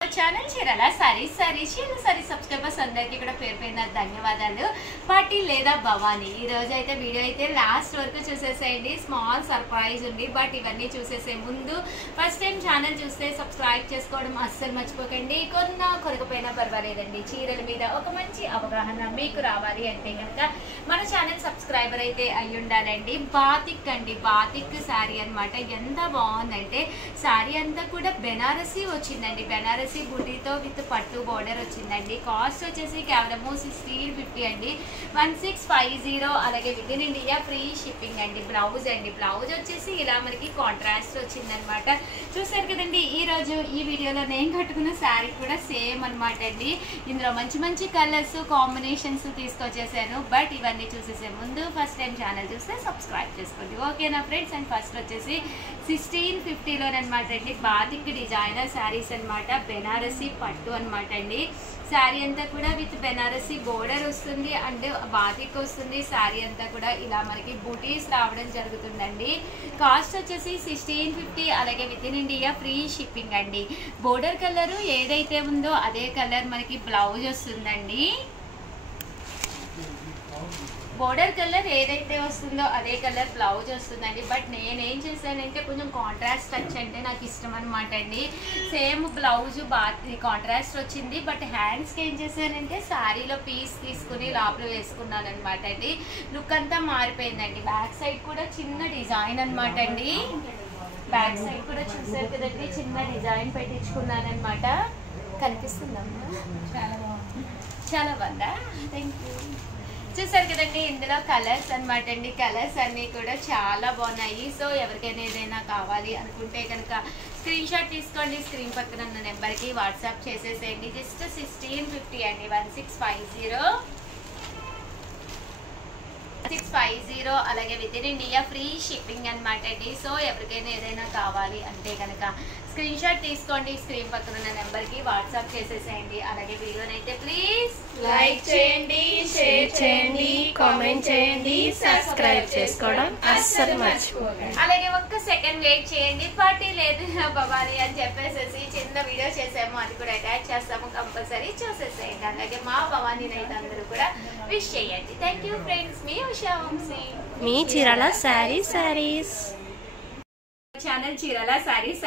Channel Chirala saris subscribers అందరికీ కూడా పేరు పైన ధన్యవాదాలు. పార్టీ లేదా భవానీ ఈ రోజు అయితే వీడియో అయితే లాస్ట్ వరకు చూసేసేయండి. స్మాల్ సర్ప్రైజ్ ఉంది. బట్ ఇవన్నీ చూసేసే ముందు ఫస్ట్ టైం ఛానల్ చూస్తే సబ్స్క్రైబ్ చేసుకోవడం అస్సలు మర్చిపోకండి. కొరకపోయినా పర్వాలేదండి, చీరల మీద ఒక మంచి అవగాహన మీకు రావాలి అంటే కనుక మన ఛానల్ సబ్స్క్రైబర్ అయితే అయి ఉండాలండి. బాతిక్ అండి, బాతిక్ శారీ అనమాట. ఎంత బాగుందంటే శారీ అంతా కూడా బెనారసీ వచ్చిందండి. బెనారసీ బుటీతో విత్ పట్టు బోర్డర్ వచ్చిందండి. కాస్ట్ వచ్చేసి కేవలము 1650 అండి, 1650. అలాగే with in India free shipping అండి. బ్లౌజ్ అండి, బ్లౌజ్ వచ్చేసి ఇలా మనకి కాంట్రాస్ట్ వచ్చిందనమాట. చూసారు కదండి, ఈ రోజు ఈ వీడియోలో నేను కట్టుకున్న శారీ కూడా సేమ్ అనమాట అండి. ఇందులో మంచి మంచి కలర్స్ కాంబినేషన్స్ తీసుకొచ్చేసాను. బట్ ఇవన్నీ చూసేసే ముందు ఫస్ట్ టైం ఛానల్ చూస్తే సబ్స్క్రైబ్ చేసుకోండి, ఓకేనా ఫ్రెండ్స్. అండ్ ఫస్ట్ వచ్చేసి 1650లోనమాట అండి. బాతిక్ డిజైనర్ శారీస్ అనమాట. బెనారసీ పట్టు అనమాట అండి. శారీ అంతా కూడా విత్ బెనారసీ బోర్డర్ వస్తుంది అండ్ బాతిక్ వస్తుంది. శారీ అంతా కూడా ఇలా మనకి బూటీస్ రావడం జరుగుతుందండి. కాస్ట్ వచ్చేసి 1650. అలాగే with in India free shipping అండి. బోర్డర్ కలర్ ఏదైతే ఉందో అదే కలర్ మనకి బ్లౌజ్ వస్తుందండి. బోర్డర్ కలర్ ఏదైతే వస్తుందో అదే కలర్ బ్లౌజ్ వస్తుందండి. బట్ నేనేం చేశానంటే కొంచెం కాంట్రాస్ట్ టచ్ అంటే నాకు ఇష్టం అనమాట అండి. సేమ్ బ్లౌజ్ కాంట్రాస్ట్ వచ్చింది. బట్ హ్యాండ్స్కి ఏం చేశానంటే శారీలో పీస్ తీసుకుని లోపల వేసుకున్నాను అనమాట అండి. లుక్ అంతా మారిపోయిందండి. బ్యాక్ సైడ్ కూడా చిన్న డిజైన్ అనమాట అండి. బ్యాక్ సైడ్ కూడా చూసారు కదండి, చిన్న డిజైన్ పెట్టించుకున్నాను అనమాట. కనిపిస్తుందమ్మా? చాలా బాగుందా? Thank you. చూసారు కదండి, ఇందులో కలర్స్ అనమాట అండి. కలర్స్ అన్నీ కూడా చాలా బాగున్నాయి. సో ఎవరికైనా ఏదైనా కావాలి అనుకుంటే కనుక స్క్రీన్ షాట్ తీసుకోండి. స్క్రీన్ పక్కన ఉన్న నెంబర్కి వాట్సాప్ చేసేసేయండి. జస్ట్ 1650 అండి, 1650. అలాగే with in India free shipping అనమాట అండి. సో ఎవరికైనా ఏదైనా కావాలి అంటే కనుక స్క్రీన్ షాట్ తీసుకోండి. స్క్రీన్ పక్కన ఉన్న నెంబర్కి వాట్సాప్ చేసేసేయండి. అలాగే వీడియోనైతే ప్లీజ్ లైక్ చేయండి, షేర్ చేయండి, కామెంట్ చేయండి, సబ్స్క్రైబ్ చేసుకోవడం అస్సలు మర్చిపోకండి. అలాగే ఒక్క సెకండ్ వెయిట్ చేయండి. పార్టీ లేదు భవానీ అని చెప్పేసి చిన్న వీడియో చేసాము, అది కూడా అటాచ్ చేస్తాము. కంపల్సరీ చూసేసేయండి. అలాగే మా భవానీ అయితే అందరూ కూడా విష్ చేయండి. Thank you friends. మీ ఉషా వంశీ, మీ Chirala sarees channel Chirala sarees.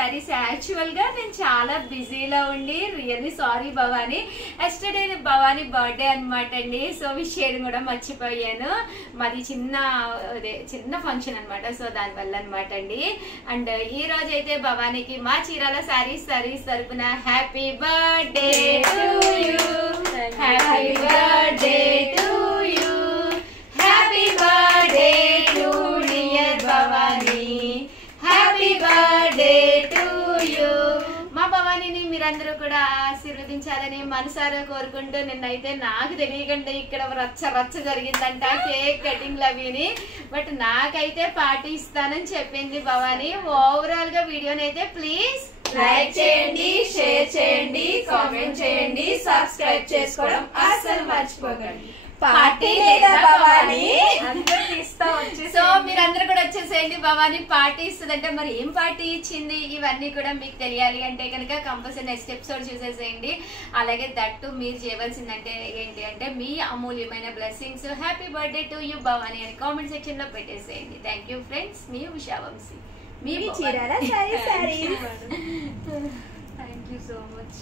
Actual గా నేను చాలా బిజీలో ఉండి really sorry Bhavani. Yesterday Bhavani birthday అనమాట అండి. సో విష్ చేయడం కూడా మర్చిపోయాను. మాది చిన్న ఫంక్షన్ అనమాట. సో దానివల్ల అనమాట అండి. అండ్ ఈ రోజు అయితే భవానీకి మా చీరాల సారీస్ తరపున happy birthday to you, happy birthday to you, happy birthday to dear Bhavani, happy birthday to you. మా భవానీని మీరందరూ కూడా ఆశీర్వదించాలని మనసారా కోరుకుంటూ, నిన్నైతే నాకు తెలియకుండా ఇక్కడ రచ్చ జరిగిందంట, కేక్ కటింగ్ అవిని. బట్ నాకైతే పార్టీ ఇస్తానని చెప్పింది భవానీ. ఓవరాల్ గా వీడియోని అయితే ప్లీజ్ లైక్ చేయండి, షేర్ చేయండి, కామెంట్ చేయండి, సబ్స్క్రైబ్ చేసుకోవడం అస్సలు మర్చిపోకండి. పార్టీ లేదా భవానీ సో మీరందరూ కూడా వచ్చేసేయండి. భవానీ పార్టీ ఇస్తుందంటే మరి ఏం పార్టీ ఇచ్చింది ఇవన్నీ కూడా మీకు తెలియాలి అంటే కనుక కంపల్సరీ నెక్స్ట్ ఎపిసోడ్ చూసేసేయండి. అలాగే దట్టు మీరు చేయవలసిందంటే ఏంటి అంటే మీ అమూల్యమైన blessings happy birthday to you Bhavani అని కామెంట్ సెక్షన్ లో పెట్టేసేయండి. Thank you friends. మీ ఉషా వంశీ, మీ Chirala sarees. Thank you so much.